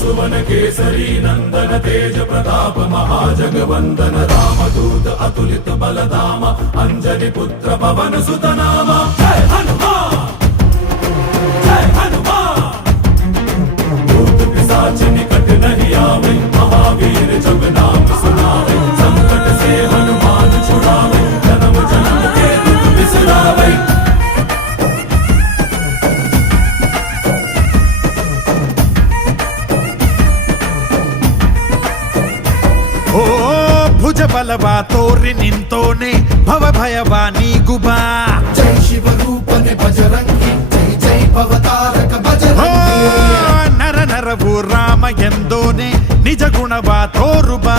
सुवन केसरी नंदन तेज प्रताप महाजगवंदन रामदूत अतुलित बलधाम अंजनी पुत्र पवन सुत नाम जय हनुमान जय हनुमान भूत पिशाच निकट नहीं आवे महावीर जब नाम सुनावे संकट से हनुमान छुड़ावे जन्म जन्म के दुख बिसरावे ಓ ಭುಜ ಬಲವ ತೋರಿ ನಿಂತೋನೆ ಭವ ಭಯವ ನೀಗುಬಾ ಜೈ ಶಿವ ರೂಪನೆ ಬಜರಂಗಿ ಜೈ ಜೈ ಭವತಾರಕ ಓ ಬಜರಂಗಿ ನರ ನರವು ರಾಮ ಎಂದೋನೆ ನಿಜ ಗುಣವ ತೋರುಬಾ